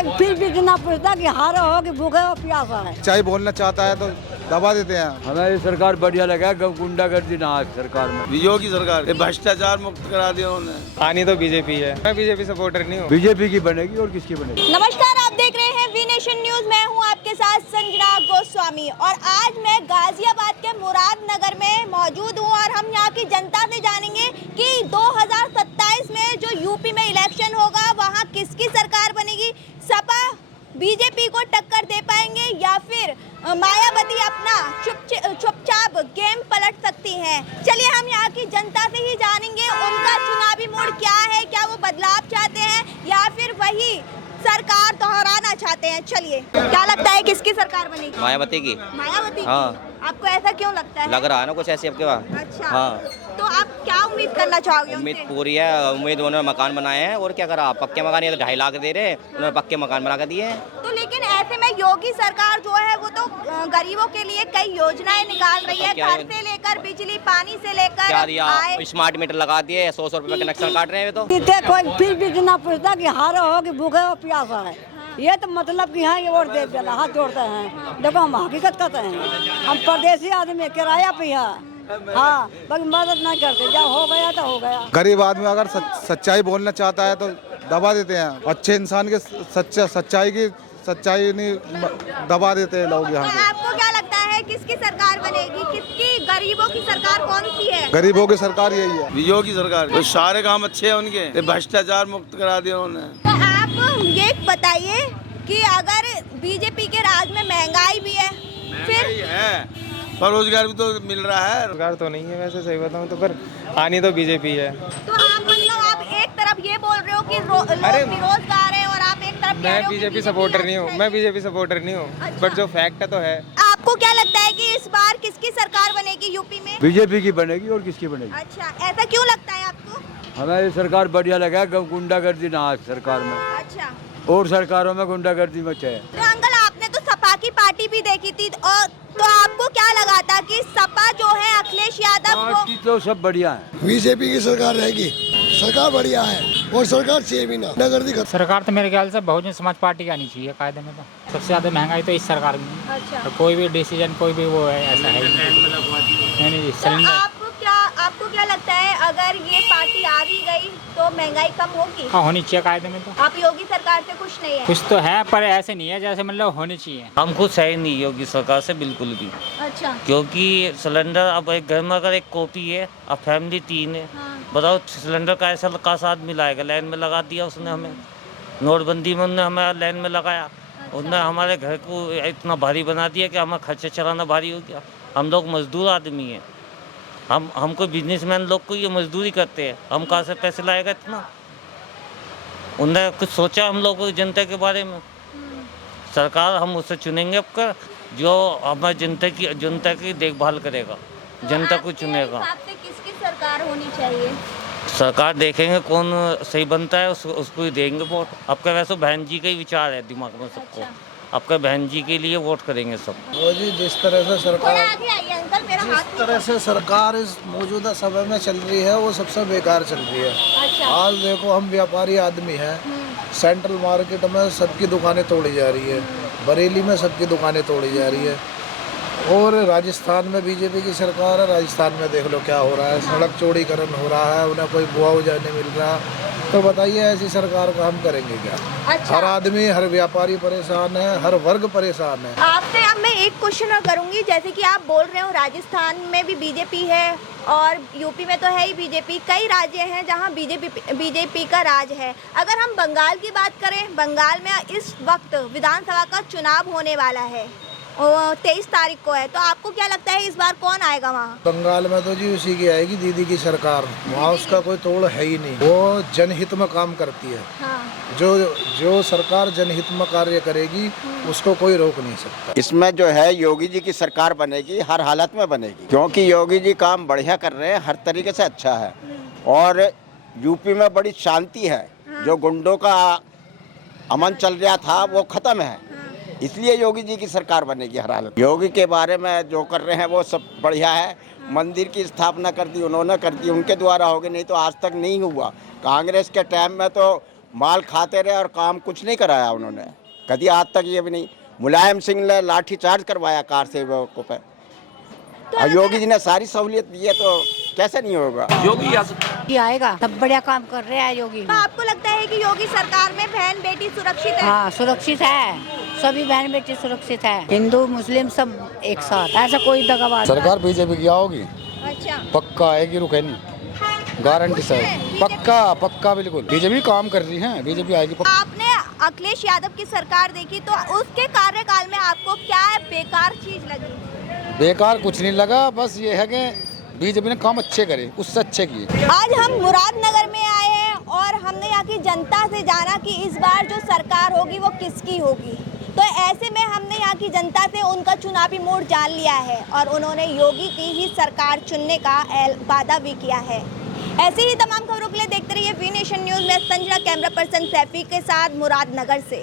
कोई फिर भी ना पूछता कि हारे हो कि भूखे हो प्यासा है। चाहे बोलना चाहता है तो दबा देते हैं। हमें ये सरकार बढ़िया लगा, गुंडागर्दी ना आज सरकार में। योगी सरकार भ्रष्टाचार मुक्त करा दिया उन्होंने। आनी तो बीजेपी है, मैं बीजेपी सपोर्टर नहीं हूँ। बीजेपी की बनेगी और किसकी बनेगी। नमस्कार, आप देख रहे हैं वी नेशन न्यूज। मैं हूं आपके साथ संजना गोस्वामी और आज मैं गाजियाबाद के मुरादनगर में मौजूद हूं और हम यहां की जनता से जानेंगे कि 2027 में जो यूपी में इलेक्शन होगा वहां किसकी सरकार बनेगी। सपा बीजेपी को टक्कर दे पाएंगे या फिर मायावती अपना चुपचाप गेम पलट सकती हैं। चलिए हम यहाँ की जनता से ही जानेंगे उनका चुनावी मूड क्या है, क्या वो बदलाव चाहते हैं या फिर वही सरकार दोहराना चाहते हैं। चलिए, क्या लगता है किसकी सरकार बनेगी? मायावती की। मायावती हाँ। की। आपको ऐसा क्यों लगता है? लग रहा है ना कुछ ऐसे आपके पास। अच्छा। हाँ। तो आप क्या उम्मीद करना चाहोगे उम्मीद उनसे? पूरी है। उम्मीद उन्होंने मकान बनाए हैं और क्या करा, पक्के मकान। ये तो 2.5 लाख दे रहे, उन्होंने पक्के मकान बना कर दिए हैं। तो लेकिन ऐसे में योगी सरकार जो है वो तो गरीबों के लिए कई योजनाएं निकाल रही है, घर से लेकर बिजली पानी से लेकर क्या दिया, स्मार्ट मीटर लगा दिए, 100 रुपए कनेक्शन काट रहे हैं। तो कोई फिर भी ना पूछता कि हारे हो कि भूखे हो प्यासा है। ये तो मतलब कि हाँ ये वोट दे देना, हाथ जोड़ते हैं। देखो हम हकीकत कहते हैं, हम परदेसी आदमी किराया पे हाँ, बस मदद नहीं करते। जब हो गया तो हो गया। गरीब आदमी अगर सच्चाई बोलना चाहता है तो दबा देते हैं। अच्छे इंसान के सच्चाई नहीं दबा देते हैं लोग यहाँ तो आपको क्या लगता है किसकी सरकार बनेगी, किसकी गरीबों की सरकार कौन सी है? गरीबों की सरकार यही है। योगी सरकार तो सारे काम अच्छे हैं उनके, भ्रष्टाचार मुक्त करा दिया उन्होंने। तो आप ये बताइए कि अगर बीजेपी के राज में महंगाई भी है, फिर है पर रोजगार भी तो मिल रहा है। रोजगार तो नहीं है वैसे, सही बताऊँ तो, पर आनी तो बीजेपी है। तो आप मतलब आप एक तरफ ये बोल रहे हो कि लोग बेरोजगार है और आप एक तरफ कह रहे मैं हो कि बीजेपी सपोर्टर नहीं हूँ, मैं बीजेपी सपोर्टर नहीं हूँ। अच्छा। बट जो फैक्ट है तो है। आपको क्या लगता है कि इस बार किसकी सरकार बनेगी यूपी में? बीजेपी की बनेगी और किसकी बनेगी। अच्छा, ऐसा क्यों लगता है आपको? हमें ये सरकार बढ़िया लगा, गुंडागर्दी ना आज सरकार में। अच्छा। और सरकारों में गुंडागर्दी मचे है। तो अंकल, आपने तो सपा की पार्टी भी देखी थी और तो आपको क्या लगा था कि सपा जो है अखिलेश यादव पार्टी तो सब बढ़िया है। बीजेपी की सरकार रहेगी, सरकार बढ़िया है और सरकार चाहिए भी ना गुंडागर्दी। सरकार तो मेरे ख्याल से बहुजन समाज पार्टी की आनी चाहिए कायदे में। तो सबसे ज्यादा महंगाई तो इस सरकार में है। अच्छा। तो कोई भी डिसीजन कोई भी वो है ऐसा है नहीं। तो आपको क्या लगता है अगर ये पार्टी आ भी गई तो महंगाई कम होगी? हाँ, होनी चाहिए कायदे में। तो आप योगी सरकार से खुश नहीं है? कुछ तो है पर ऐसे नहीं है जैसे मतलब होनी चाहिए। हम खुश है नहीं योगी सरकार से बिल्कुल भी। अच्छा। क्योंकि सिलेंडर अब एक घर में अगर एक कॉपी है, अब फैमिली 3 है। हाँ। बताओ सिलेंडर का ऐसा काश आदमी लाएगा। लाइन में लगा दिया उसने हमें, नोटबंदी में उन्होंने हमें लाइन में लगाया। अच्छा। उन्होंने हमारे घर को इतना भारी बना दिया कि हमें खर्चा चलाना भारी हो गया। हम लोग मजदूर आदमी हैं, हमको बिजनेसमैन लोग को ये मजदूरी करते हैं, हम कहाँ से पैसे लाएगा इतना। उन्होंने कुछ सोचा हम लोगों की जनता के बारे में। सरकार हम उससे चुनेंगे आपका जो हमारे जनता की देखभाल करेगा, जनता को चुनेगा। आपसे किसकी सरकार होनी चाहिए? सरकार देखेंगे कौन सही बनता है उसको ही देंगे वोट। आपका वैसे बहन जी का ही विचार है दिमाग में सबको। अच्छा। आपका बहन जी के लिए वोट करेंगे सब। वो जी जिस तरह से सरकार जिस तरह से सरकार इस मौजूदा समय में चल रही है वो सबसे बेकार चल रही है। अच्छा। आज देखो हम व्यापारी आदमी हैं, सेंट्रल मार्केट में सबकी दुकानें तोड़ी जा रही है, बरेली में सबकी दुकानें तोड़ी जा रही है और राजस्थान में बीजेपी की सरकार है। राजस्थान में देख लो क्या हो रहा है, सड़क चौड़ीकरण हो रहा है, उन्हें कोई मुआवजा नहीं मिल रहा। तो बताइए ऐसी सरकार को हम करेंगे क्या? अच्छा। हर आदमी, हर व्यापारी परेशान है, हर वर्ग परेशान है। आपसे अब मैं एक क्वेश्चन और करूंगी, जैसे कि आप बोल रहे हो राजस्थान में भी बीजेपी है और यूपी में तो है ही बीजेपी। कई राज्य हैं जहां बीजेपी का राज है। अगर हम बंगाल की बात करें, बंगाल में इस वक्त विधानसभा का चुनाव होने वाला है, 23 तारीख को है। तो आपको क्या लगता है इस बार कौन आएगा वहाँ? बंगाल में तो जी उसी की आएगी, दीदी की सरकार। वहाँ उसका कोई तोड़ है ही नहीं, वो जनहित में काम करती है। हाँ। जो सरकार जनहित में कार्य करेगी उसको कोई रोक नहीं सकता। इसमें जो है योगी जी की सरकार बनेगी, हर हालत में बनेगी, क्योंकि योगी जी काम बढ़िया कर रहे हैं, हर तरीके से अच्छा है। और यूपी में बड़ी शांति है। जो गुंडों का अमन चल रहा था वो खत्म है, इसलिए योगी जी की सरकार बनेगी हर हालत। योगी के बारे में जो कर रहे हैं वो सब बढ़िया है। मंदिर की स्थापना कर दी उन्होंने, कर दी, उनके द्वारा होगी, नहीं तो आज तक नहीं हुआ। कांग्रेस के टाइम में तो माल खाते रहे और काम कुछ नहीं कराया उन्होंने कभी आज तक। ये भी नहीं, मुलायम सिंह ने लाठी चार्ज करवाया कार सेवकों पे, और योगी जी ने सारी सहूलियत दी है, तो कैसे नहीं होगा। योगी आएगा, सब बढ़िया काम कर रहे हैं योगी। तो आपको लगता है कि योगी सरकार में बहन बेटी सुरक्षित है? हाँ सुरक्षित है, सभी बहन बेटी सुरक्षित है, हिंदू मुस्लिम सब एक साथ, ऐसा कोई दगाबाज। सरकार बीजेपी की आओगी, अच्छा, पक्का आएगी, रुके नहीं, गारंटी से पक्का पक्का बिल्कुल। बीजेपी काम कर रही है, बीजेपी आएगी पक्का। आपने अखिलेश यादव की सरकार देखी तो उसके कार्यकाल में आपको क्या बेकार चीज लगी? बेकार कुछ नहीं लगा, बस ये है कि बीजेपी ने काम अच्छे करे, उससे अच्छे किए। आज हम मुरादनगर में आए हैं और हमने यहाँ की जनता से जाना कि इस बार जो सरकार होगी वो किसकी होगी। तो ऐसे में हमने यहाँ की जनता से उनका चुनावी मूड जान लिया है और उन्होंने योगी की ही सरकार चुनने का वादा भी किया है। ऐसी ही तमाम खबरों के लिए देखते रहिए वी नेशन न्यूज़ में। संजना कैमरा पर्सन सैफी के साथ मुरादनगर से।